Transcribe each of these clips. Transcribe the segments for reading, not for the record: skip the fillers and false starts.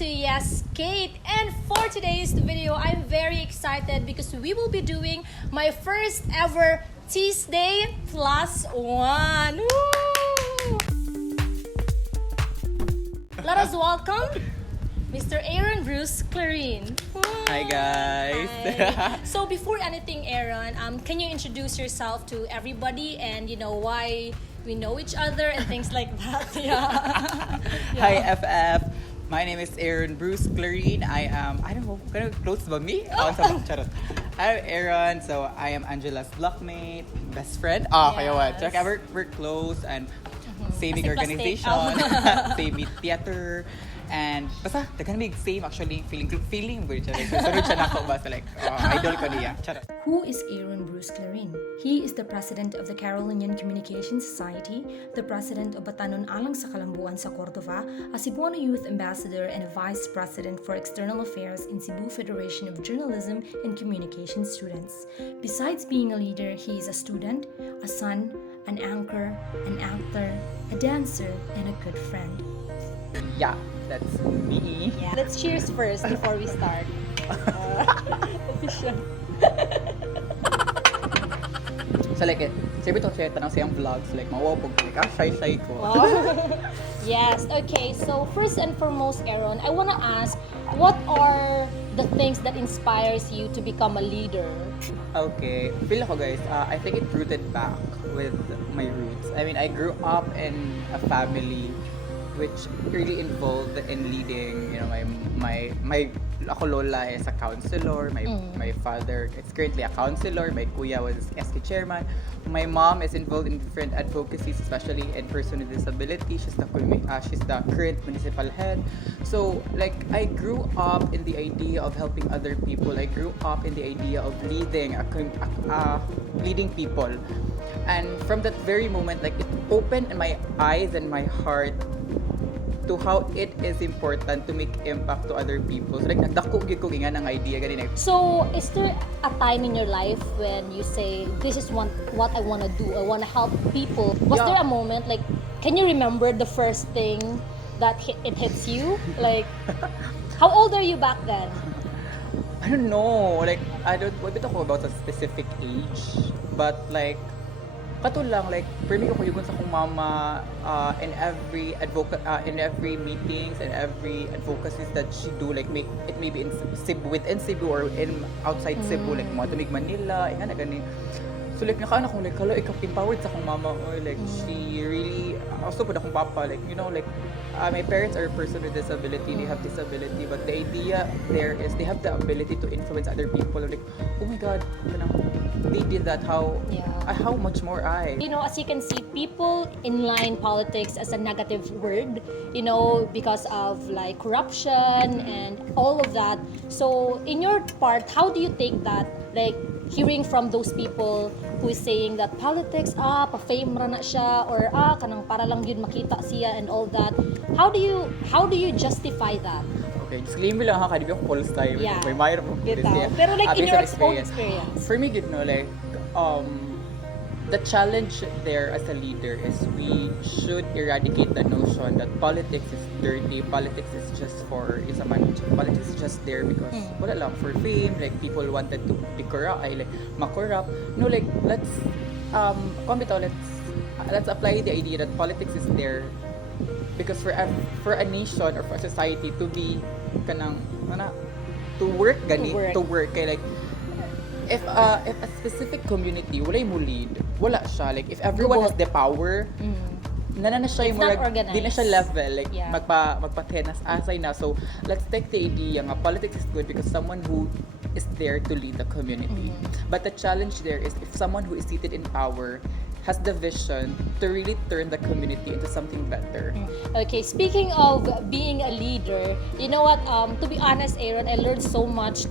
to Yes Kate, and for today's video I'm very excited because we will be doing my first ever TeasDay +1. Woo! Let us welcome Mr. Aaron Bruce Clarin. Hi guys. Hi. So before anything, Aaron, can you introduce yourself to everybody and why we know each other and things like that? Yeah. Hi FF. My name is Aaron Bruce Clarin. I don't know, kind of close to me. Charot. I'm Aaron, so I am Angela's blockmate, best friend. Kaya what? Yes. We're close and same Kasi organization, plastic. same theater. And basta, taganamig same actually feeling with each other. Sunod siya nako basta like idol ko niya. Charot. Who is Aaron Bruce Clarin? He is the president of the Carolinian Communication Society, the president of Batanon Alang sa Kalambuan sa Cordova, a Cebuano Youth Ambassador, and a vice president for external affairs in Cebu Federation of Journalism and Communication Students. Besides being a leader, he is a student, a son, an anchor, an actor, a dancer, and a good friend. Yeah, that's me. Yeah. Let's cheers first before we start. Official. So like, sabi to siya, tanang siyang vlogs, like, mawapog, like, shy ko. Wow. Yes, okay. So first and foremost, Aaron, I want to ask, what are the things that inspires you to become a leader? Okay, feel ako guys, I think it rooted back with my roots. I mean, I grew up in a family which really involved in leading. My ako lola is a counselor, my father is currently a counselor, my kuya was SK chairman, my mom is involved in different advocacies, especially in person with disability. She's the current municipal head. So like, I grew up in the idea of helping other people. I grew up in the idea of leading leading people, and from that very moment, like, it opened my eyes and my heart to how it is important to make impact to other people. So like, nagdako gyud ko nga ng idea ganina. So, is there a time in your life when you say, this is what I want to do, I want to help people? Was there a moment, like, can you remember the first thing that it hits you? Like, how old are you back then? I don't know. Like, I don't want to talk about a specific age, but like, kato lang, like, permi ko yugon sa akong mama in every meetings and every advocacies that she do, like, it may be in Cebu, within Cebu or in outside Cebu, like mga tumig Manila, nga na gani. So like, nakaana kong like, hello, empowered sa akong mama, or like, she really, also po na akong papa, like, like, my parents are a person with disability, they have disability, but the idea there is they have the ability to influence other people. Like, oh my God, they did that, how much more I? As you can see, people inline politics as a negative word, because of like corruption and all of that. So in your part, how do you take that? Like, hearing from those people who is saying that politics, pa-fame ra na siya, or kanang para lang yun makita siya and all that. How do you justify that? Okay, disclaimer lang ha, hindi ako full time. Yeah. May mayroon po. Pero like, in your own experience. For me, like, the challenge there as a leader is we should eradicate the notion that politics is dirty, politics is just politics is just there because wala lang, for fame, like, people wanted to be corrupt, like, makorrupt. No, like, let's apply the idea that politics is there because for a nation or for a society to be to work kay, like, if a specific community wala mo lead, wala siya, like, if everyone has the power, na siya yung di na siya level, like, magpatenas asay na. So let's take the idea nga politics is good because someone who is there to lead the community, but the challenge there is if someone who is seated in power has the vision to really turn the community into something better. Okay, speaking of being a leader, you know what? To be honest, Aaron, I learned so much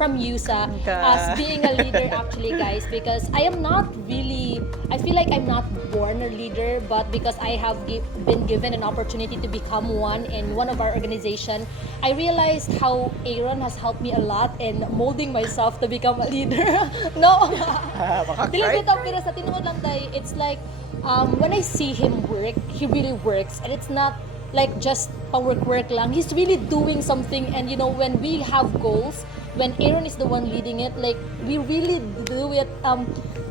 from you as being a leader, actually, guys, because I feel like I'm not born a leader, but because I have been given an opportunity to become one in one of our organization, I realized how Aaron has helped me a lot in molding myself to become a leader. No. Dili bitaw, pero sa tinuod lang tayo, it's like when I see him work, he really works, and it's not like just pa-work lang. He's really doing something, and you know, when we have goals, when Aaron is the one leading it, like we really do it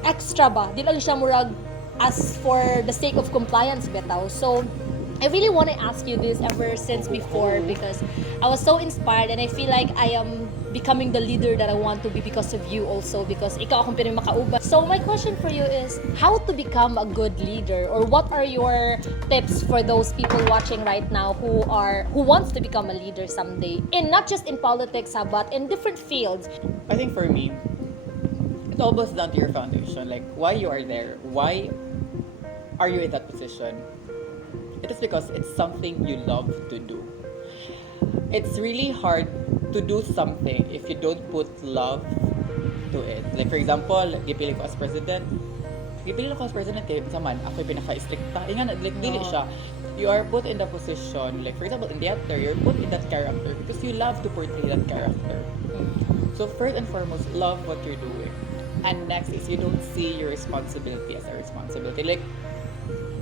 extra ba. Di lang siya murag as for the sake of compliance betaw. So I really want to ask you this ever since before, because I was so inspired, and I feel like I am becoming the leader that I want to be because of you also, because ikaw akong pinakamakauban. So my question for you is how to become a good leader, or what are your tips for those people watching right now who wants to become a leader someday, in not just in politics but in different fields. I think for me, it all boils down to your foundation. Like, why you are there? Why are you in that position? It is because it's something you love to do. It's really hard to do something if you don't put love to it. Like, for example, gipili ko as president. Gipili ko as president kaya saman ako yung pinaka-stricta. Ingan, like, dili siya. You are put in the position, like, for example, in the actor, you're put in that character because you love to portray that character. So, first and foremost, love what you're doing. And next is you don't see your responsibility as a responsibility. Like,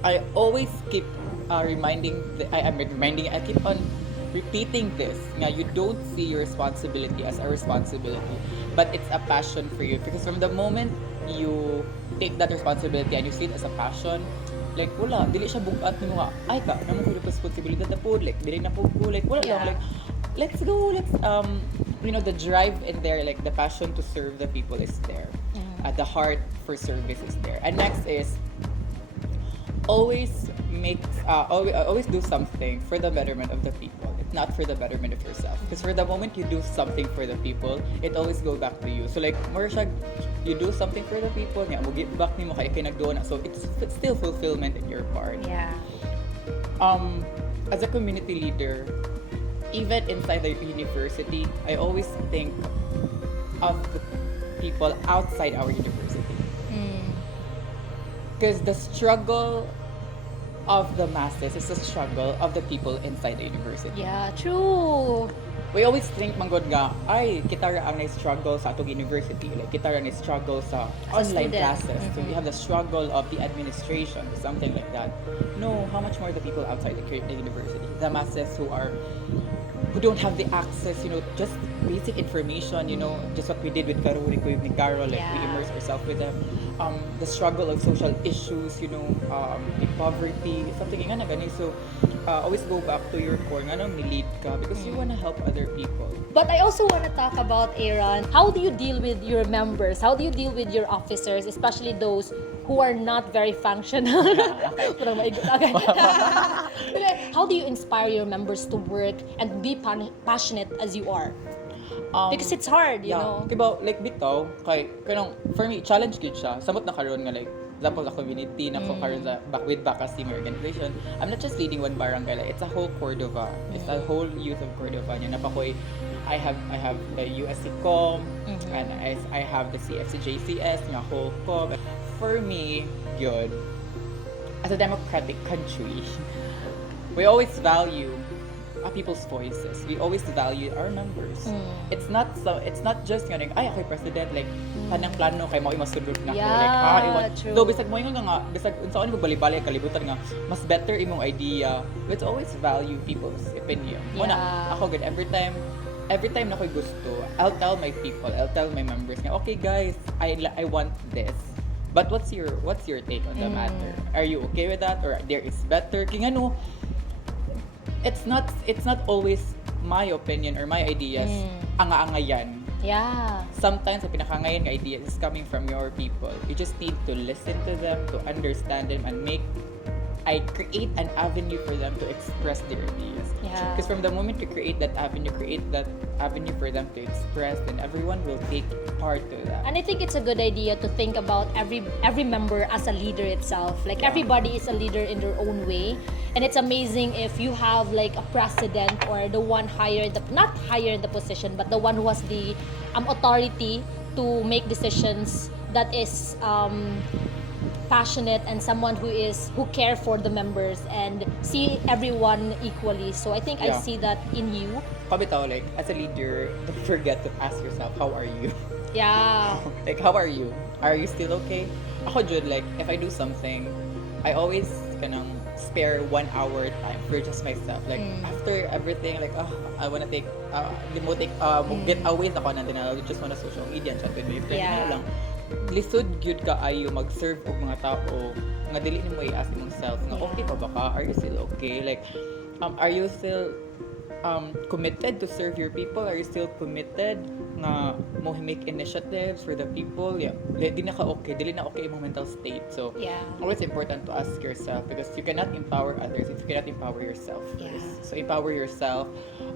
I always keep I keep on repeating this. Now, you don't see your responsibility as a responsibility, but it's a passion for you. Because from the moment you take that responsibility and you see it as a passion, like, wala, dili siya bugat ni mga, ay ka, naman ko yung responsibility na po, like, dili na po ko, like, wala lang, like, let's go, you know, the drive in there, like, the passion to serve the people is there. The heart for service is there. And next is, always do something for the betterment of the people. It's not for the betterment of yourself. Because for the moment you do something for the people, it always go back to you. So like, more siya, you do something for the people, nga mo give back nimo kay kinagduwa na. So it's still fulfillment in your part. Yeah. As a community leader, even inside the university, I always think of the people outside our university. Because the struggle of the masses is the struggle of the people inside the university. Yeah, true. We always think, manggod nga, ay, kita ra ang na-struggle sa atong university. Like, kita ra na-struggle sa online classes. So, we have the struggle of the administration, something like that. No, how much more the people outside the university? The masses who don't have the access, you know, just basic information, you know, just what we did with Karuri ko ni Carol, like, we immerse ourselves with them. The struggle of social issues, you know, the poverty, something nga na gani. So, always go back to your core, nga nang ni-lead ka, because you wanna help other people. But I also want to talk about, Aaron, how do you deal with your members? How do you deal with your officers, especially those who are not very functional? Okay. How do you inspire your members to work and be passionate as you are? Because it's hard, you know. Diba, like bitaw, kay kanang for me challenge gid siya. Samot na karon nga like example sa community na ko karon sa with Bacas Team Organization. I'm not just leading one barangay, like, it's a whole Cordova. It's a whole youth of Cordova. Nya napakoy I have the USC Com and I have the CFC JCS nga whole com. For me, good. As a democratic country, we always value people's voices. We always value our numbers. It's not just nga ay ako'y president, like kanang plano kay mao masulod na ko, like true. though bisag mo nga bisag unsaon mo bali-bali kalibutan nga mas better imong idea. Let's always value people's opinion. Muna ako good every time na ko'y gusto, I'll tell my people, I'll tell my members nga, okay guys, I want this. But what's your take on the matter? Are you okay with that, or there is better? Kaya ano, it's not always my opinion or my ideas anga-anga yan. Yeah. Sometimes the pinakangayon nga ideas is coming from your people. You just need to listen to them, to understand them, and create an avenue for them to express their ideas. Yeah. Because from the moment you create that avenue for them to express, then everyone will take part to that. And I think it's a good idea to think about every member as a leader itself. Like, everybody is a leader in their own way. And it's amazing if you have like a president, or the one not higher in the position, but the one who has the authority to make decisions, that is passionate, and someone who care for the members and see everyone equally. So I think I see that in you. Pabitaw, like, as a leader, don't forget to ask yourself, how are you? Yeah. Like, how are you? Are you still okay? Ako, Jude, like, if I do something, I always spare 1 hour time for just myself. Like, after everything, like, I wanna take, get away sa kanan din. I just wanna social media and chat with my friends. Yeah. Lang, lisod gyud ka ayo mag-serve og mga tao nga dili nimo i-ask imong self nga okay pa ba ka? Are you still okay? Like, are you still committed to serve your people? Are you still committed nga mo make initiatives for the people? Yeah, dili na ka okay, dili na okay imong mental state. So always important to ask yourself, because you cannot empower others if you cannot empower yourself first. So empower yourself.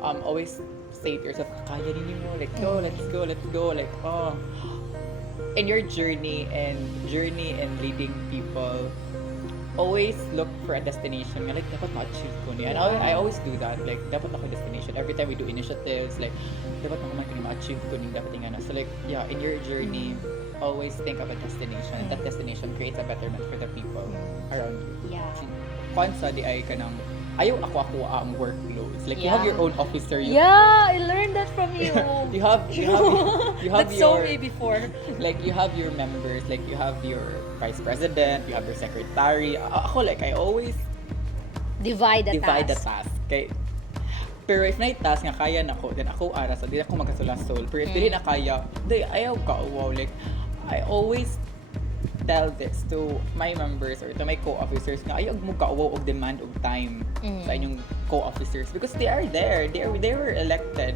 Always say to yourself, kaya din mo, like, go, let's go, like, in your journey and leading people, always look for a destination. Like, dapat ma-achieve ko niya. And I always do that. Like, dapat ako destination. Every time we do initiatives, like, dapat naman ko ma-achieve ko niya. Dapat nga na. So, like, yeah, in your journey, always think of a destination. And that destination creates a betterment for the people around you. Yeah. Konsa di ay kanang, ayaw ako ang workloads. Like, you have your own officer. Yeah, I learned that from you. you have That's your, so me before. like, you have your members, like, you have your vice president, you have your secretary. Ako, like, I always Divide the task. Okay? Pero if na task nga kaya nako, then ako ara sa di ako magkasulasol. Pero if dili na kaya, di ayaw ka. Wow, like, I always tell this to my members or to my co-officers nga ayaw mo kauwaw og demand og time sa inyong co-officers, because they are there, they were elected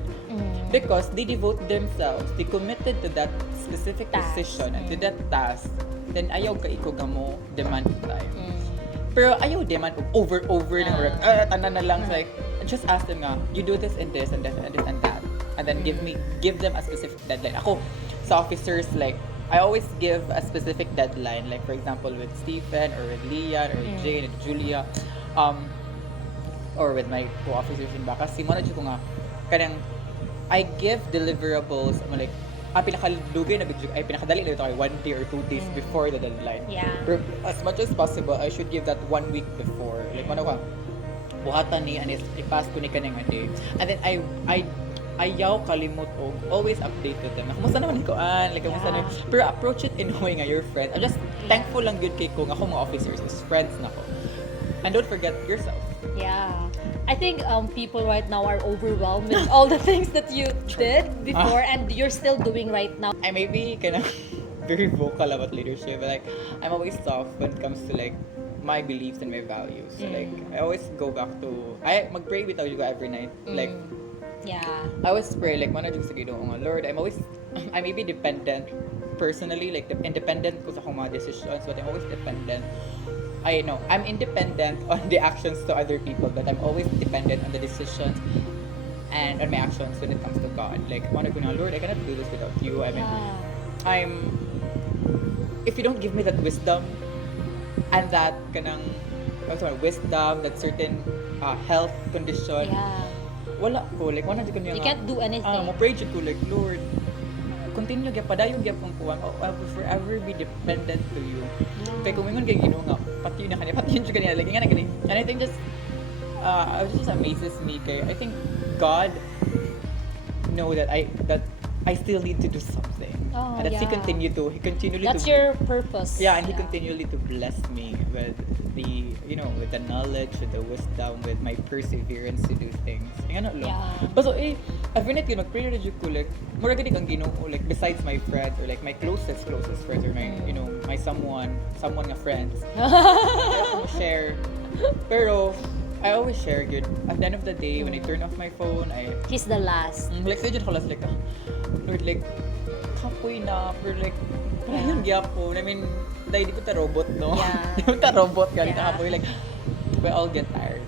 because they devote themselves, they committed to that specific position and to that task. Then ayaw ka ikaw nga mo demand og time. Pero ayaw demand og over ng work. Tanan na lang, like, just ask them nga, you do this and this and this and this and that, and then give them a specific deadline. Ako sa officers, like, I always give a specific deadline, like, for example, with Stephen or with Lian or with Jane and Julia, or with my co-officers in Baka. Simona ko nga, kanang, I give deliverables, like, pinakadugay na bigyo, ay pinakadali na ito ay 1 day or 2 days before the deadline. Yeah. But as much as possible, I should give that 1 week before. Like, ano ka, buhatan ni, anis, ipas ko ni kanang day. And then, ayaw kalimot og always update with them. Kumusta naman ko like kumusta na. Pero approach it in a way nga your friend. I'm just thankful lang good kay ko nga ako mga officers is friends na ko. And don't forget yourself. Yeah. I think people right now are overwhelmed with all the things that you did before and you're still doing right now. I maybe kind of very vocal about leadership, but like I'm always soft when it comes to like my beliefs and my values. So like I always go back to mag-pray with you every night. Like I always pray like mana jud sa Ginoo nga Lord, I may be dependent personally, like independent ko sa akong mga decisions, but I'm always dependent. I know I'm independent on the actions to other people, but I'm always dependent on the decisions and on my actions when it comes to God. Like mana ko na Lord, I cannot do this without you. I mean, if you don't give me that wisdom and that kanang wisdom, that certain health condition, wala ko, like wala jud ko niya. You can't do anything. Mo pray jud ko like Lord, continue gyud padayon gyud kung kuwan. I will forever be dependent to you. Kay kung mingon kay Ginoo nga pati na kanya, pati jud kanya like nga gani. And I think just it just amazes me kay I think God know that I still need to do something. And that he continually That's your purpose. Yeah, and he continually to bless me with the, with the knowledge, with the wisdom, with my perseverance to do things. Nga na lang. But so, every night, mag-pray na ko, like, mura gani kang Ginoo, like, besides my friends, or like, my closest friends, or my, my someone nga friends. Kaya ko share. Pero, I always share good. At the end of the day, when I turn off my phone, He's the last. like, sa dyan ko last, like, Lord, like, kapoy na, pero like, parang gyapon. I mean, dahil di ko ta robot, no? Di ko ta robot, galing ta kapoy, like, we all get tired.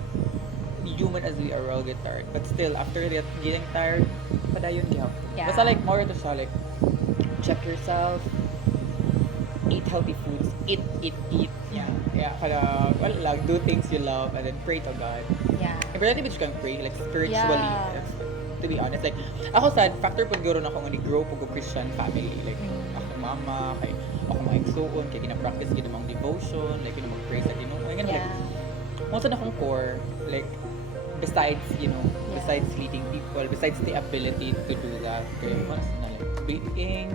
Human as we are, we all get tired. But still, after getting tired, padayon gyapon. Basta like, more to siya, like, check yourself, eat healthy foods, eat. Yeah, like, do things you love, and then pray to God. And really, you can pray, like, spiritually. To be honest, like, ako sad, factor po guro na ako nga ni-grow po ko Christian family. Like, ako mama, kay ako mga igsuon, kay gina-practice, ginamang devotion, like, mag-pray sa Ginoo. Like, most na akong core, like, besides leading people, besides the ability to do that, kay mas na, like, being,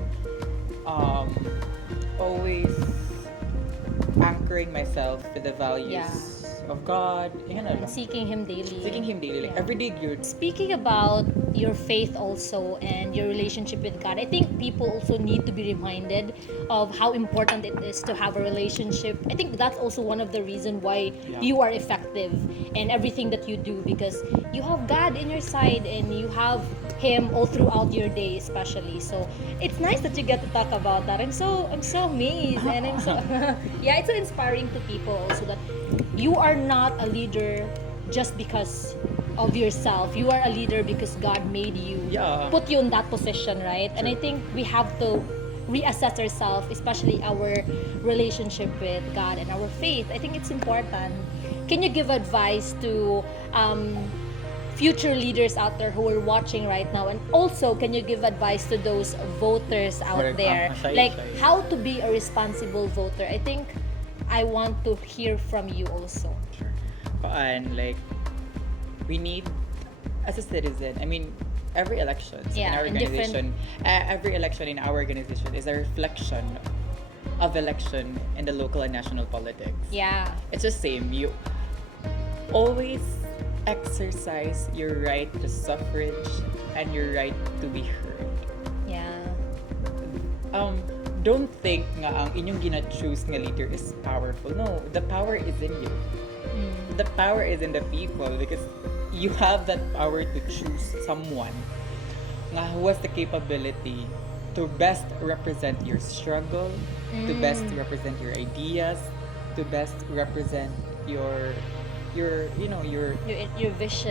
always anchoring myself to the values of God, and seeking Him daily. Seeking Him daily, like everyday good. Speaking about your faith also and your relationship with God, I think people also need to be reminded of how important it is to have a relationship. I think that's also one of the reasons why you are effective in everything that you do, because you have God in your side and you have Him all throughout your day, especially. So it's nice that you get to talk about that. I'm so amazed, and I'm so yeah, it's so inspiring to people also that you are not a leader just because of yourself. You are a leader because God made you, put you in that position, right? And I think we have to reassess ourselves, especially our relationship with God and our faith. I think it's important. Can you give advice to future leaders out there who are watching right now, and also can you give advice to those voters out there, like how to be a responsible voter? I think I want to hear from you also. And like, we need, as a citizen, I mean, every election in our organization, every election in our organization is a reflection of election in the local and national politics. Yeah, it's the same. You always exercise your right to suffrage and your right to be heard. Yeah. Don't think nga ang inyong gina-choose nga leader is powerful. No, the power is in you. The power is in the people, because you have that power to choose someone nga who has the capability to best represent your struggle, to best represent your ideas, to best represent your vision.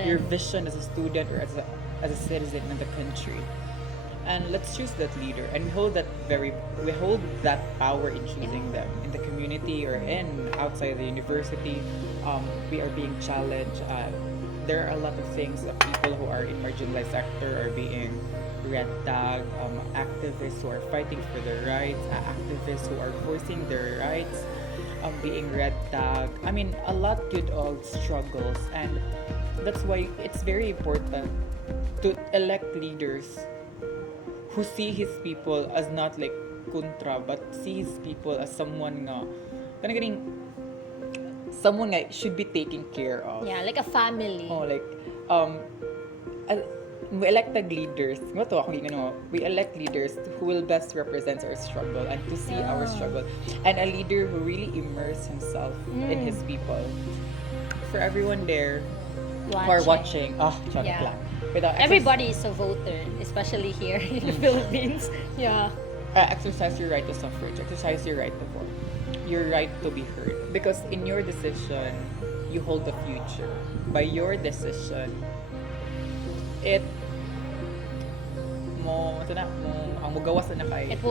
Your vision as a student or as a citizen in the country. And let's choose that leader, and we hold that power in choosing them in the community or in outside the university. We are being challenged. There are a lot of things that people who are in marginalized sector are being red tag, activists who are fighting for their rights, activists who are forcing their rights, being red tag. I mean, a lot good old struggles, and that's why it's very important to elect leaders who see his people as not like kontra, but see his people as someone nga someone nga should be taken care of. Yeah, like a family. Oh, like we elected leaders. We elect leaders who will best represent our struggle and to see our struggle, and a leader who really immerses himself in his people. For everyone there who are watching, everybody is a voter, especially here in the Philippines. Exercise your right to suffrage. Exercise your right to vote. Your right to be heard. Because in your decision, you hold the future. By your decision, it will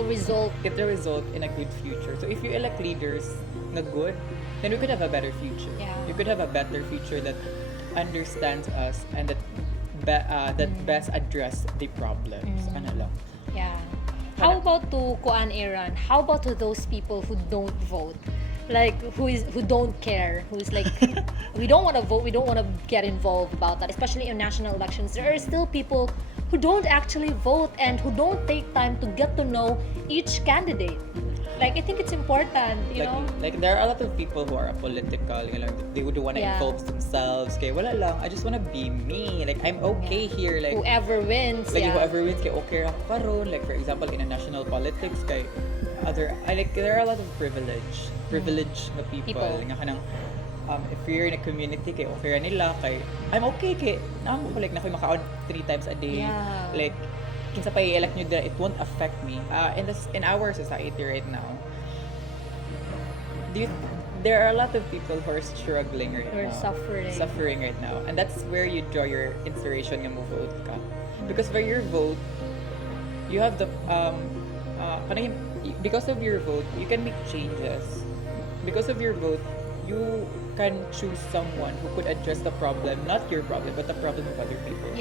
result in a good future. So if you elect leaders na good, then we could have a better future. You could have a better future that understands us and that best address the problems. Yeah. How about to Aaron? How about to those people who don't vote? Like who don't care, who's like we don't want to vote, we don't want to get involved about that, especially in national elections. There are still people who don't actually vote and who don't take time to get to know each candidate. Like, I think it's important, you know? Like, there are a lot of people who are apolitical, they would want to involve themselves. Kaya wala lang, I just want to be me. Like, I'm okay here. Like, whoever wins, whoever wins, kaya okay ako karon. Like, for example, in a national politics, there are a lot of privileged na people. Nga kanang, if you're in a community, kay okay nila, kay I'm okay, kay naman ko, like, nakoy makaon 3 times a day. Like, kinsa pa i-elect nyo dira, it won't affect me. In our society right now, there are a lot of people who are struggling right now. Suffering right now. And that's where you draw your inspiration nga mo vote ka. Because for your vote, you have the because of your vote, you can make changes. Because of your vote, you can choose someone who could address the problem, not your problem, but the problem of other people.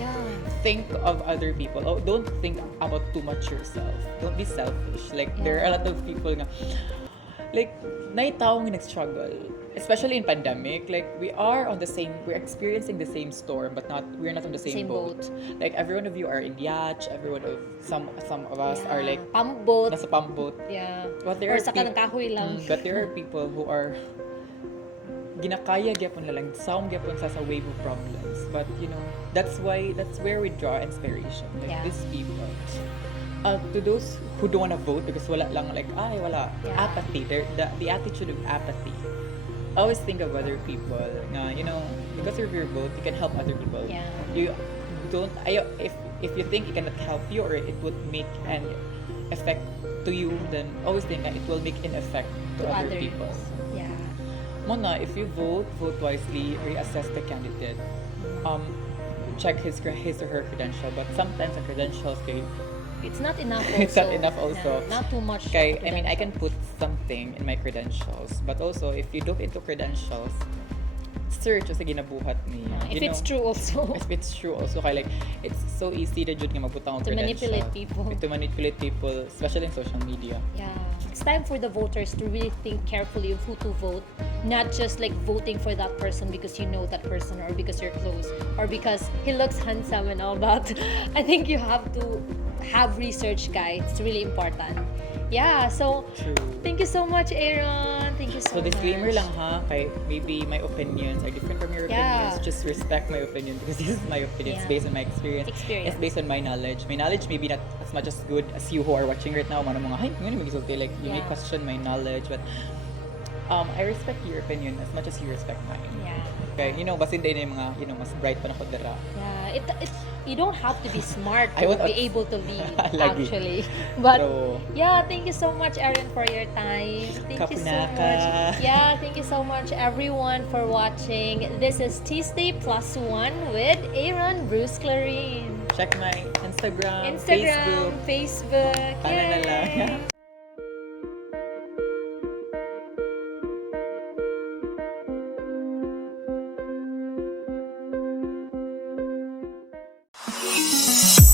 Think of other people. Don't think about too much yourself. Don't be selfish. Like, there are a lot of people nga, like, naitaong nag-struggle. Especially in pandemic, like, we're experiencing the same storm, but we're not on the same boat. Like, every one of you are in yacht, some of us are like, nasa pambot. Yeah. But there or sa kanang kahoy lang. But there are people who are ginakaya gyapon na lang sound gyapon sa wave of problems, but that's where we draw inspiration, like Yeah. these people. To those who don't want to vote because wala lang, like wala, Yeah. apathy, the attitude of apathy. Always think of other people na, because of your vote you can help other people. Yeah. You don't if you think it cannot help you or it would make an effect to you, then always think that it will make an effect to other others. people. Yeah. Mona, if you vote wisely, reassess the candidate. Check his or her credential, but sometimes the credentials It's not enough also. it's not enough also. Yeah, not too much. Okay, I mean, I can credentials. put something in my credentials, but also if you look into credentials, search sa ginabuhat ni. If it's true also. If it's true also, kaya like it's so easy to jud nga magbutang og To credential. manipulate people. To manipulate people, especially in social media. Yeah, it's time for the voters to really think carefully of who to vote, not just like voting for that person because you know that person or because you're close or because he looks handsome and all that. I think you have to have research, guys. It's really important. Yeah, so True. thank you so much, Aaron. Thank you so So disclaimer much. lang ha, kay maybe my opinions are different from your Yeah. opinions. Just respect my opinion because this is my opinion. It's Yeah. based on my experience. It's based on my knowledge. My knowledge maybe not as much as good as you who are watching right now. Mga ay, ngayon magisulti. Like, you may Yeah. question my knowledge, but I respect your opinion as much as you respect mine. Yeah. Okay, basin din yung mga, mas bright pa na ko dira. Yeah, you don't have to be smart I to won't be able to lead, Lagi. actually. But So, yeah, thank you so much, Aaron, for your time. Thank you so Kapunaka. much. Yeah, thank you so much, everyone, for watching. This is TeasDay +1 with Aaron Bruce Clarin. check my Instagram, Instagram, Facebook. Ano na lang. Yay! Facebook.